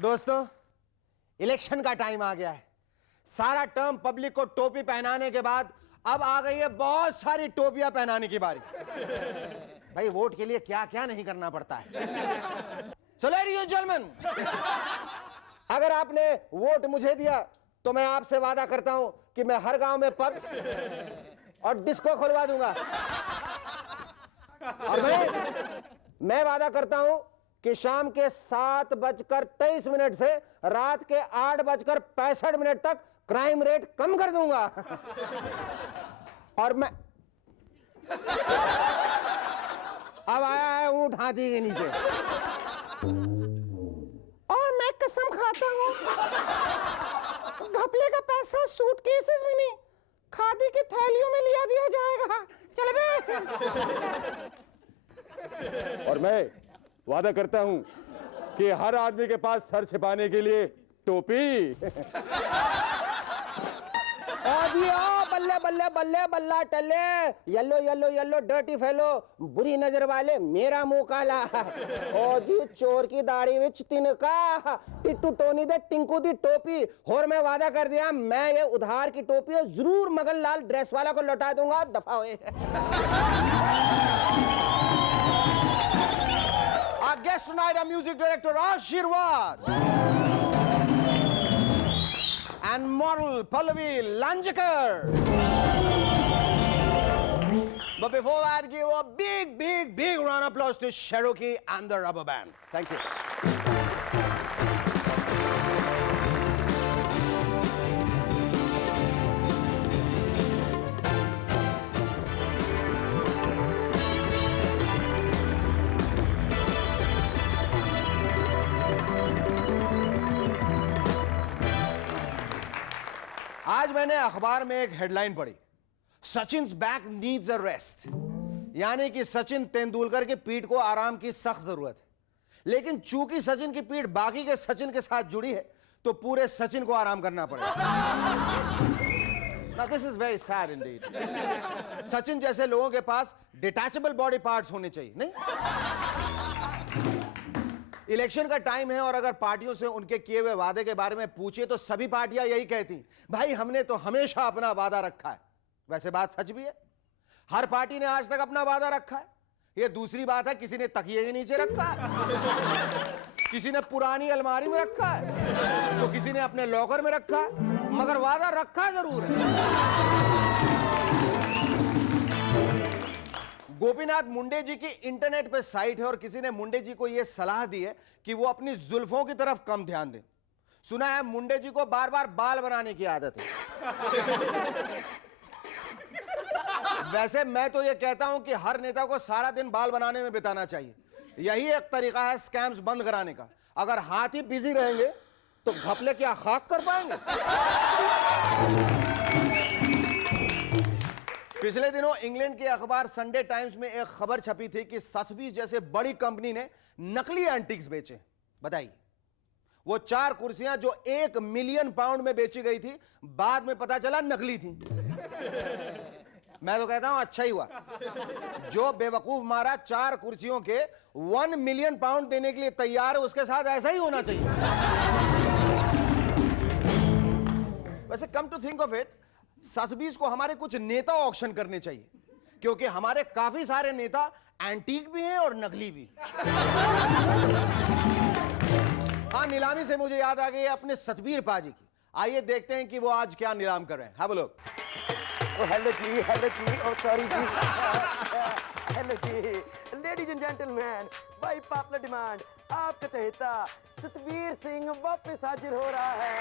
दोस्तों, इलेक्शन का टाइम आ गया है। सारा टर्म पब्लिक को टोपी पहनाने के बाद अब आ गई है बहुत सारी टोपियां पहनाने की बारी। भाई वोट के लिए क्या क्या नहीं करना पड़ता है। सो लेडीज एंड जेंटलमैन, अगर आपने वोट मुझे दिया तो मैं आपसे वादा करता हूं कि मैं हर गांव में पब और डिस्को खुलवा दूंगा। और मैं वादा करता हूं कि शाम के 7:23 से रात के 8:65 तक क्राइम रेट कम कर दूंगा। और मैं अब आया है ऊंट हाथी के नीचे। और मैं कसम खाता हूं, घपले का पैसा सूटकेसेस में नहीं, खादी की थैलियों में लिया दिया जाएगा। चल बे। और मैं वादा करता हूं कि हर आदमी के पास सर छिपाने के लिए टोपी। बल्ले बल्ले बल्ले बल्ला टल्ले, yellow yellow yellow dirty fellow, बुरी नजर वाले मेरा मुंह काला। ओ जी चोर की दाढ़ी विच तिनका, टिट्टू टोनी दे टिंकू दी टोपी। और मैं वादा कर दिया, मैं ये उधार की टोपी जरूर मगन लाल ड्रेस वाला को लौटा दूंगा। दफा हुए। Our guest tonight, our music director Ashirwad and model Pallavi Lanjakar. But before that, give a big round of applause to Cherokee and the Rubber Band. Thank you. आज मैंने अखबार में एक हेडलाइन पढ़ी, Sachin's back needs a rest, यानी कि सचिन तेंदुलकर की पीठ को आराम की सख्त जरूरत है। लेकिन चूंकि सचिन की पीठ बाकी के सचिन के साथ जुड़ी है तो पूरे सचिन को आराम करना पड़ेगा। Now this is very sad indeed. Sachin जैसे लोगों के पास डिटैचेबल बॉडी पार्ट्स होने चाहिए, नहीं? इलेक्शन का टाइम है और अगर पार्टियों से उनके किए हुए वादे के बारे में पूछे तो सभी पार्टियां यही कहती, भाई हमने तो हमेशा अपना वादा रखा है। वैसे बात सच भी है, हर पार्टी ने आज तक अपना वादा रखा है। ये दूसरी बात है, किसी ने तकिए के नीचे रखा है, किसी ने पुरानी अलमारी में रखा है, तो किसी ने अपने लॉकर में रखा है, मगर वादा रखा जरूर है। गोपीनाथ मुंडे जी की इंटरनेट पे साइट है और किसी ने मुंडे जी को यह सलाह दी है कि वो अपनी जुल्फों की तरफ कम ध्यान दें। सुना है मुंडे जी को बार बार बाल बनाने की आदत है। वैसे मैं तो यह कहता हूं कि हर नेता को सारा दिन बाल बनाने में बिताना चाहिए। यही एक तरीका है स्कैम्स बंद कराने का। अगर हाथ ही बिजी रहेंगे तो घपले क्या खाक कर पाएंगे? पिछले दिनों इंग्लैंड के अखबार संडे टाइम्स में एक खबर छपी थी कि सथबीज जैसे बड़ी कंपनी ने नकली एंटीक्स बेचे। बताइए, वो 4 कुर्सियां जो 1 मिलियन पाउंड में बेची गई थी, बाद में पता चला नकली थी। मैं तो कहता हूं अच्छा ही हुआ, जो बेवकूफ मारा 4 कुर्सियों के 1 मिलियन पाउंड देने के लिए तैयार है, उसके साथ ऐसा ही होना चाहिए। वैसे come to think of it, Sotheby's को हमारे कुछ नेता ऑक्शन करने चाहिए, क्योंकि हमारे काफी सारे नेता एंटीक भी हैं और नकली भी। हाँ, नीलामी से मुझे याद आ गई अपने सतबीर पाजी की। आइए देखते हैं कि वो आज क्या नीलाम कर रहे हैं। हाँ बोलो। हेलो जी, oh sorry जी। हेलो जी, ladies and gentleman, by popular demand आपका चहेता सतबीर सिंह वापस हाजिर हो रहा है।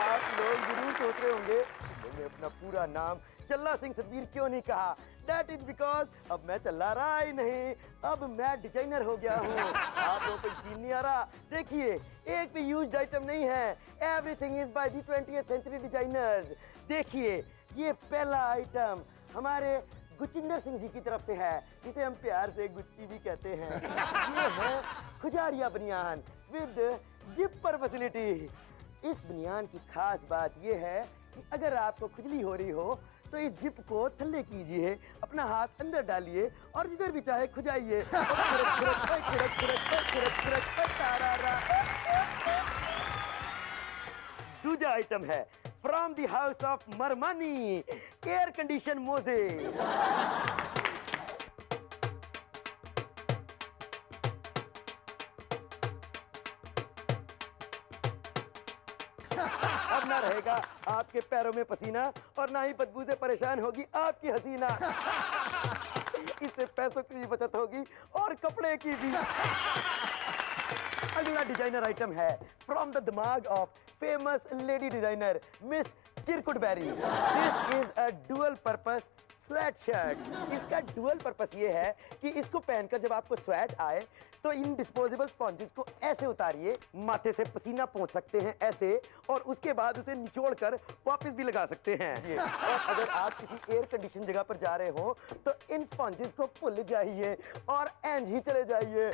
आप लोग जरूर सोच रहे होंगे मैंने अपना पूरा नाम चल्ला सिंह सतबीर क्यों नहीं कहा। That is because अब मैं चल्ला रहा ही नहीं, अब मैं डिजाइनर हो गया हूँ। आप लोगों को यकीन नहीं आ रहा? देखिए, एक भी यूज्ड आइटम नहीं है। Everything is by the 20th century designers. देखिए, ये पहला आइटम हमारे गुचिंदर सिंह जी की तरफ से है, जिसे हम प्यार से गुच्ची भी कहते हैं। ये है खुजारिया बनियान विद जिपर फैसिलिटी। इस बनियान की खास बात यह है कि अगर आपको खुजली हो रही हो तो इस जिप को थल्ले कीजिए, अपना हाथ अंदर डालिए और जिधर भी चाहे खुजाइए। दूसरा आइटम है from the house of Marmani, air condition मोजे। अब ना रहेगा आपके पैरों में पसीना और ना ही बदबू से परेशान होगी आपकी हसीना। इससे पैसों की भी बचत होगी और कपड़े की भी। अगला डिजाइनर आइटम है फ्रॉम द दिमाग of famous lady designer miss चिरकुटबेरी। This is a dual purpose sweatshirt. इसका डुअल पर्पस ये है कि इसको पहनकर जब आपको स्वेट आए तो इन डिस्पोजेबल स्पॉन्जेस को ऐसे उतारिए, माथे से पसीना पहुंच सकते हैं ऐसे, और उसके बाद उसे निचोड़कर वापस भी लगा सकते हैं। और अगर आप किसी एयर कंडीशन जगह पर जा रहे हो तो इन स्पॉन्जेस को भूल जाइए और एंज ही चले जाइए।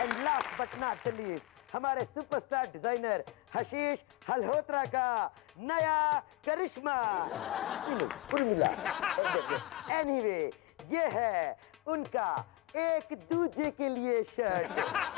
And last but not the least, हमारे सुपरस्टार डिजाइनर हशीश हल्होत्रा का नया करिश्मा उर्मिला। एनीवे, ये है उनका एक दूजे के लिए शर्ट।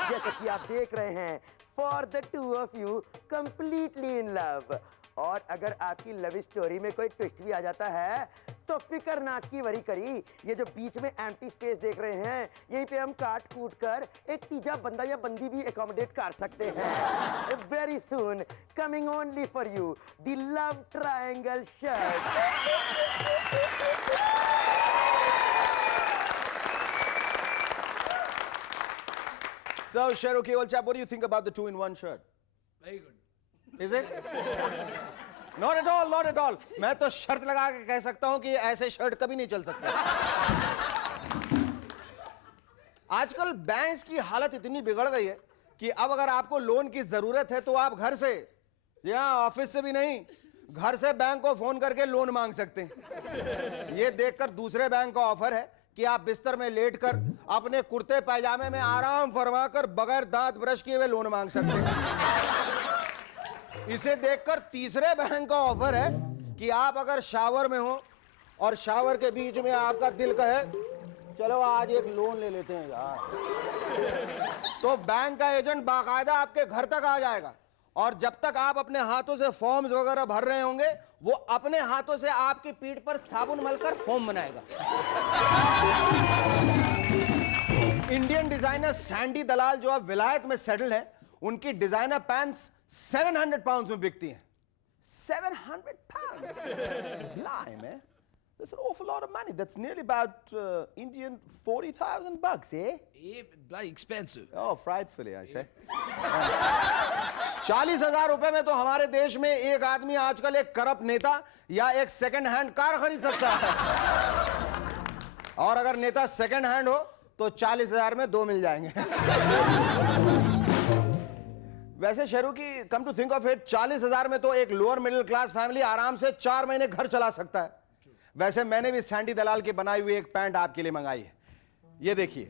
जैसा कि आप देख रहे हैं, for the two of you completely in love. और अगर आपकी लव स्टोरी में कोई ट्विस्ट भी आ जाता है तो फिकर ना की वरी करी। ये जो बीच में एम्प्टी स्पेस देख रहे हैं, यहीं पे हम काट कूट कर एक तीजा बंदा या बंदी भी एकोमोडेट कर सकते हैं। Very soon coming only for you the love triangle shirt. So, Cherokee, old chap, what do you think about the 2-in-1 shirt? Very good. Is it? Not at all, not at all. मैं तो शर्त लगा के कह सकता हूं कि ऐसे शर्ट कभी नहीं चल सकते। आजकल बैंक्स की हालत इतनी बिगड़ गई है कि अब अगर आपको लोन की जरूरत है तो आप घर से या ऑफिस से भी नहीं, घर से बैंक को फोन करके लोन मांग सकते हैं। ये देखकर दूसरे बैंक का ऑफर है कि आप बिस्तर में लेटकर अपने कुर्ते पैजामे में आराम फरमाकर बगैर दांत ब्रश किए हुए लोन मांग सकते हैं। इसे देखकर तीसरे बैंक का ऑफर है कि आप अगर शावर में हो और शावर के बीच में आपका दिल कहे चलो आज एक लोन ले लेते हैं यार, तो बैंक का एजेंट बाकायदा आपके घर तक आ जाएगा और जब तक आप अपने हाथों से फॉर्म्स वगैरह भर रहे होंगे वो अपने हाथों से आपकी पीठ पर साबुन मलकर फॉर्म बनाएगा। इंडियन डिजाइनर सैंडी दलाल जो अब विलायत में सेटल है, उनकी डिजाइनर पैंट्स 700 पाउंड्स में बिकती हैं। 700 pounds? Lie, man. That's an awful lot of money. That's nearly about Indian 40,000 bucks, eh? Yeah, bloody expensive. Oh, frightfully, I say. 40,000 रुपए में तो हमारे देश में एक आदमी आजकल एक करप्ट नेता या एक सेकंड हैंड कार खरीद सकता है। और अगर नेता सेकंड हैंड हो तो 40,000 में 2 मिल जाएंगे। वैसे शेरू की come to think of it, 40,000 में तो एक लोअर मिडिल क्लास फैमिली आराम से 4 महीने घर चला सकता है। वैसे मैंने भी सैंडी दलाल की बनाई हुई एक पैंट आपके लिए मंगाई है, ये देखिए।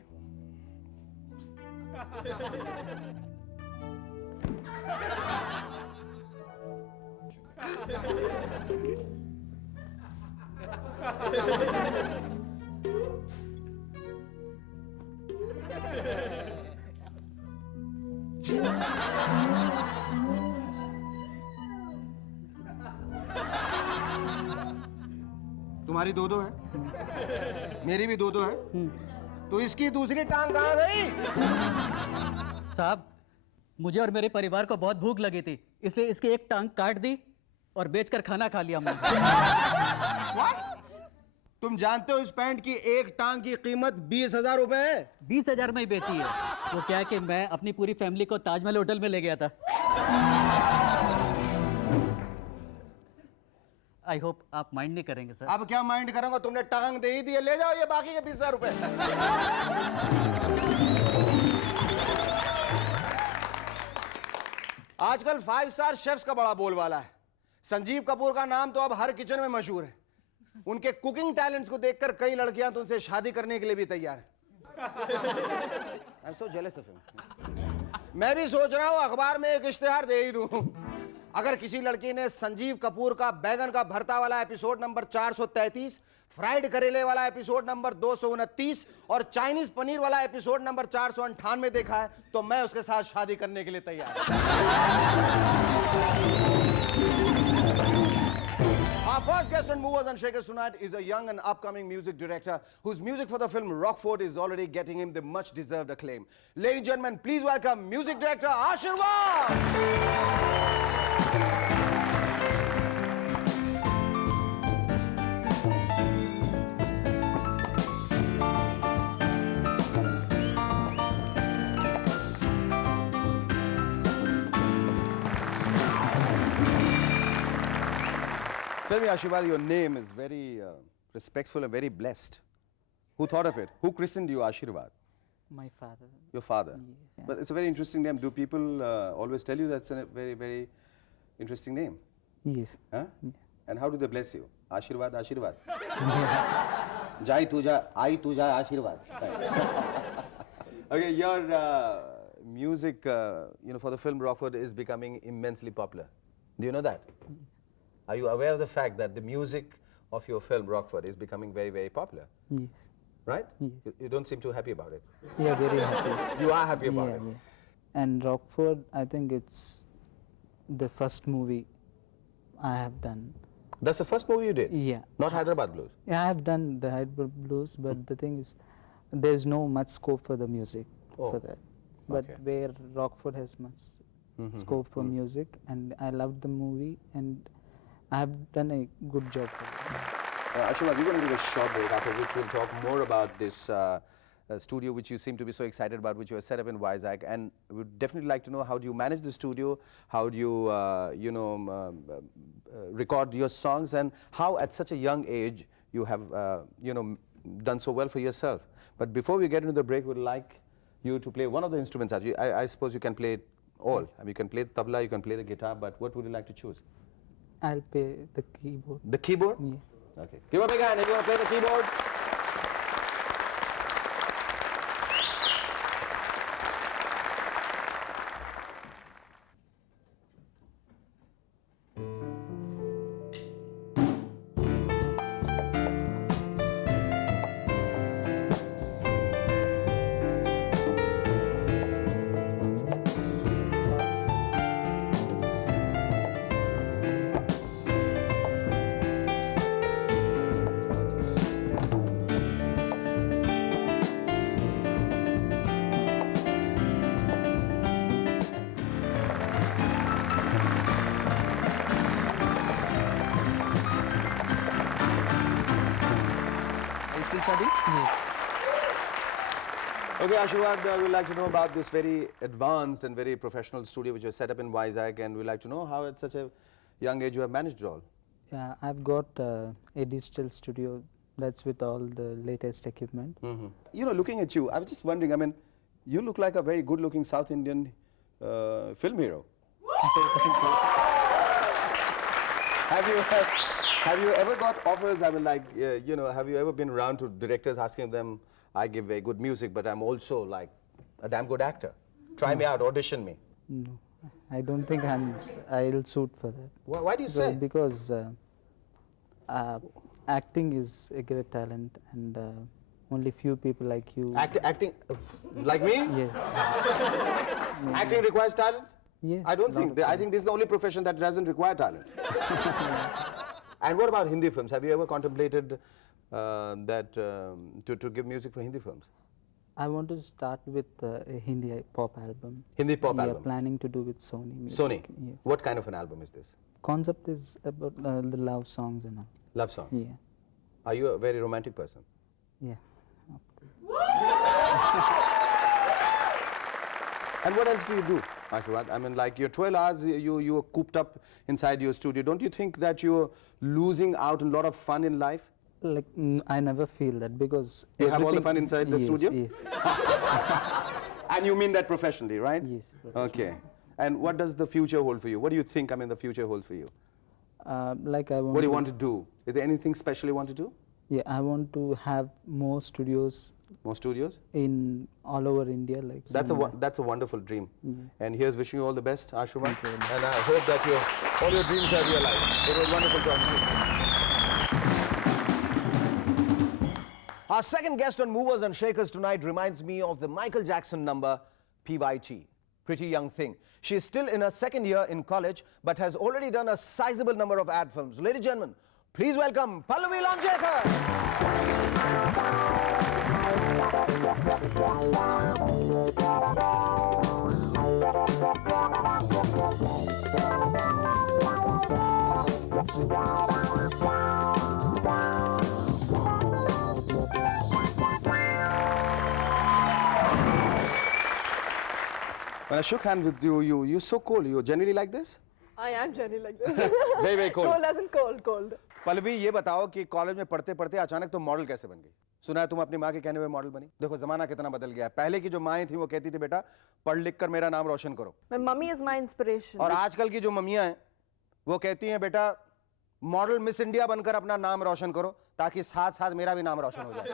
तुम्हारी 2-2 है, मेरी भी 2-2 है, तो इसकी दूसरी टांग कहां गई? साहब, मुझे और मेरे परिवार को बहुत भूख लगी थी, इसलिए इसकी एक टांग काट दी और बेचकर खाना खा लिया मैंने। तुम जानते हो इस पैंट की एक टांग की कीमत 20,000 रुपए है। 20,000 में ही बेची है। वो क्या है कि मैं अपनी पूरी फैमिली को ताजमहल होटल में ले गया था। आई होप आप माइंड नहीं करेंगे सर। अब क्या माइंड करूंगा, तुमने टांग दे ही दी है, ले जाओ ये बाकी के 20,000 रुपए। आजकल 5 स्टार शेफ्स का बड़ा बोलबाला है। संजीव कपूर का नाम तो अब हर किचन में मशहूर है। उनके कुकिंग टैलेंट्स को देखकर कई लड़कियां तो उनसे शादी करने के लिए भी तैयार हैं। I am so jealous of him. मैं भी सोच रहा हूं अखबार में एक इश्तिहार दे ही दूं। अगर किसी लड़की ने संजीव कपूर का बैगन का भरता वाला एपिसोड नंबर 433, फ्राइड करेले वाला एपिसोड नंबर 229 और चाइनीज पनीर वाला एपिसोड नंबर 498 देखा है, तो मैं उसके साथ शादी करने के लिए तैयार हूं। Our first guest on Movers and Shakers tonight is a young and upcoming music director whose music for the film Rockford is already getting him the much deserved acclaim. Ladies and gentlemen, please welcome music director Ashirwad. Tell me, Ashirwad, your name is very respectful and very blessed. Who thought of it? Who christened you Ashirwad? My father. Your father. Yeah. But it's a very interesting name. Do people always tell you that's a very, very interesting name? Yes. Huh? And how do they bless you? Ashirwad, Ashirwad. Jai tuja, ai tuja, Ashirwad. Okay, your music, for the film Rockford is becoming immensely popular. Do you know that? Are you aware of the fact that the music of your film Rockford is becoming very, very popular? Yes. Right? Yes. You don't seem too happy about it. Yeah, very happy. You are happy about it. Yeah. And Rockford, I think it's the first movie I have done. That's the first movie you did? Yeah. Not Hyderabad Blues? Yeah, I have done the Hyderabad Blues, but the thing is, there's no much scope for the music for that. But Okay. where Rockford has much scope for music, and I loved the movie, and I have done a good job for it. Ashirwad, we're going to take a short break, after which we'll talk more about this studio which you seem to be so excited about, which you have set up in Vizag. And we'd definitely like to know, how do you manage the studio? How do you, record your songs? And how at such a young age you have, done so well for yourself? But before we get into the break, we'd like you to play one of the instruments. I suppose you can play it all. I mean, you can play the tabla, you can play the guitar, but what would you like to choose? I'll play the keyboard. The keyboard? Yeah. Okay. Give a big hand if you want to play the keyboard. Are you still studying? Yes. Okay, Ashirwad, we'd like to know about this very advanced and very professional studio which you set up in Vizag, and we'd like to know how at such a young age you have managed it all. Yeah, I've got a digital studio that's with all the latest equipment. Looking at you, I was just wondering, I mean, you look like a very good-looking South Indian film hero. Have you ever got offers? I mean, like, have you ever been around to directors asking them, I give very good music, but I'm also like a damn good actor. Try me out, audition me. No, I don't think I'll suit for that. Why do you say? Because acting is a great talent, and only few people like you. Acting, like me? Yes. Acting requires talent? Yes. I don't think. I think this is the only profession that doesn't require talent. And what about Hindi films? Have you ever contemplated to give music for Hindi films? I want to start with a Hindi pop album. Hindi pop We are album? planning to do with Sony Music. Sony? Yes. What kind of an album is this? Concept is about the love songs and all. Love song? Yeah. Are you a very romantic person? Yeah. And what else do you do, Ashirwad? I mean, like your 12 hours, you are cooped up inside your studio. Don't you think that you're losing out on a lot of fun in life? Like, I never feel that, because You have all the everything- fun inside the Yes, studio? Yes. And you mean that professionally, right? Yes, Okay. And what does the future hold for you? What do you think, the future holds for you? Like I want. What do you want to do? Is there anything special you want to do? Yeah, I want to have more studios More studios? In all over India, like That's a wonderful dream. And here's wishing you all the best, Ashurman. And I hope that all your dreams are realized. It was wonderful talking to you. Our second guest on Movers and Shakers tonight reminds me of the Michael Jackson number PYT, Pretty Young Thing. She is still in her second year in college but has already done a sizable number of ad films. Ladies and gentlemen, please welcome Pallavi Lonjekar. When I shook hands with you, you're so cool. You're generally like this? I am generally like this. Very, very cold. Cold as in cold, cold. Pallavi ये बताओ कि college में पढ़ते पढ़ते अचानक तुम model कैसे बन गई? सुना है तुम अपनी माँ के कहने हुए मॉडल बनी? देखो जमाना कितना बदल गया है। पहले की जो माएँ थी वो कहती थी बेटा पढ़ लिख कर मेरा नाम रोशन करो। My mummy is my inspiration. और आजकल की जो मम्मियाँ हैं वो कहती हैं बेटा मॉडल मिस इंडिया बनकर अपना नाम रोशन करो ताकि साथ साथ मेरा भी नाम रोशन हो जाए।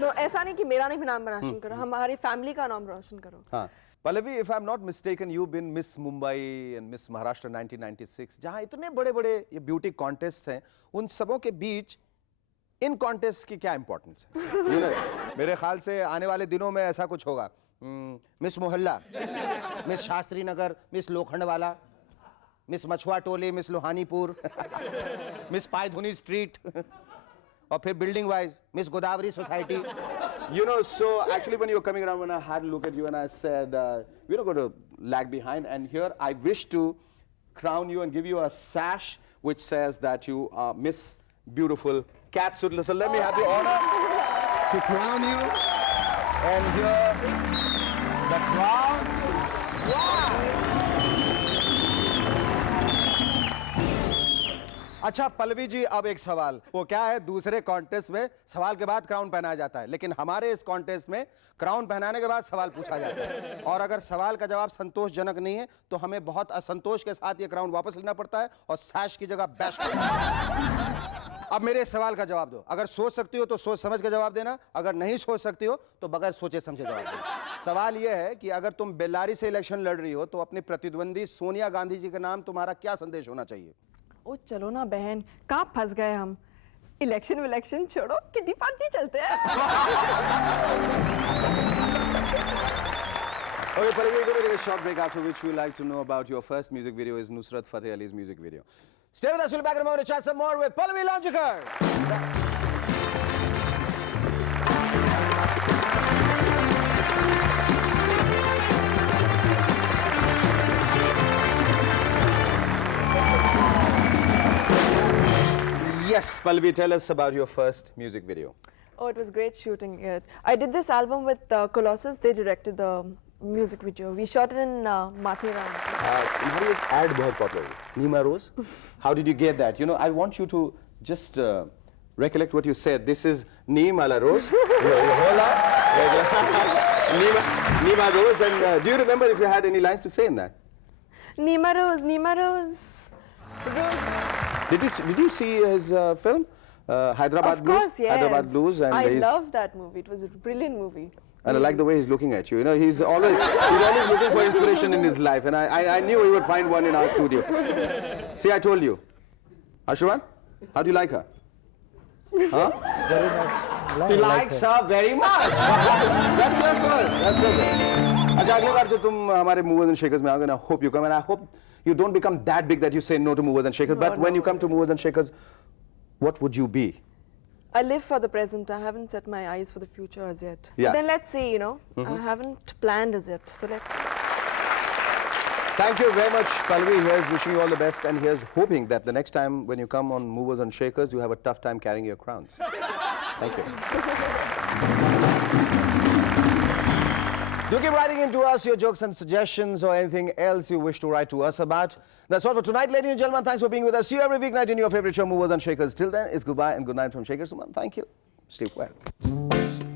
No, ऐसा नहीं कि मेरा नहीं नाम रोशन करो, हमारी फैमिली का नाम रोशन करो। हाँ Pallavi, if I'm not mistaken, you've been Miss Mumbai and Miss Maharashtra 1996, जहाँ इतने बड़े-बड़े ये ब्यूटी कॉन्टेस्ट हैं, उन सबों के बीच इन कॉन्टेस्ट की क्या इंपॉर्टेंस है? मेरे ख्याल से आने वाले दिनों में ऐसा कुछ होगा। मिस मोहल्ला, miss Shastri Nagar, miss Lokhandwala, miss Machhua Toli, miss Lohanipur, miss Pydhonie street, और फिर building wise miss Godavari society. You know, so actually when you were coming around, when I had a look at you and I said, we're not going to lag behind, and here I wish to crown you and give you a sash which says that you are Miss Beautiful Cat. So let me have the honor to crown you, and here the crown. Wow! अच्छा पल्लवी जी, अब एक सवाल, वो क्या है, दूसरे contest में सवाल के बाद क्राउन पहनाया जाता है, लेकिन हमारे इस कॉन्टेस्ट में क्राउन पहनाने के बाद सवाल पूछा जाता है, और अगर सवाल का जवाब संतोषजनक नहीं है तो हमें बहुत असंतोष के साथ ये क्राउन वापस लेना पड़ता है और सैश की जगह बैश करना है। अब मेरे सवाल का जवाब दो, अगर सोच सकती हो तो सोच समझ के जवाब देना, अगर नहीं सोच सकती हो तो बगैर सोचे समझे जवाब देना। सवाल यह है कि अगर तुम बेल्लारी से इलेक्शन लड़ रही हो तो अपनी प्रतिद्वंदी सोनिया गांधी जी के नाम तुम्हारा क्या संदेश होना चाहिए? ओ चलो ना बहन, कहाँ फंस गए हम? इलेक्शन छोड़ो, किटी पार्टी चलते हैं। Okay, Pallavi, we're going to take a short break, after which we'd like to know about your first music video is Nusrat Fateh Ali's music video. Stay with us, we'll be back in a moment to chat some more with Pallavi Lonjekar. Yes, Pallavi, tell us about your first music video. Oh, it was great shooting it. I did this album with Colossus. They directed the music video. We shot it in Matheran. तुम्हारी एक ad बहुत popular है, Neema Rose. How did you get that? You know, I want you to just recollect what you said. This is Neema la Rose. Hola. Neema Rose. And do you remember if you had any lines to say in that? Neema Rose, Neema Rose. Did you see his film, Hyderabad Of Blues? course, yes. Hyderabad Blues, and I he's- love that movie. It was a brilliant movie. And I like the way he's looking at you. You know, he's always looking for inspiration in his life, and I knew he would find one in our studio. See, I told you. Ashurman, how do you like her? Huh? Very much. He likes her very much. That's so good. That's so good. अच्छा, अगली बार जो तुम हमारे Movers and Shakers में आओगे ना, hope you come, and I hope you don't become that big that you say no to Movers and Shakers. But when you come to Movers and Shakers, what would you be? I live for the present. I haven't set my eyes for the future as yet. Yeah. But then let's see, you know. I haven't planned as yet. So let's see. Thank you very much, Pallavi. Here's wishing you all the best, and here's hoping that the next time when you come on Movers and Shakers, you have a tough time carrying your crowns. Thank you. Do keep writing into us your jokes and suggestions or anything else you wish to write to us about. That's all for tonight, ladies and gentlemen. Thanks for being with us. See you every weeknight in your favorite show, Movers and Shakers. Till then, it's goodbye and good night from Shakers. Thank you. Sleep well.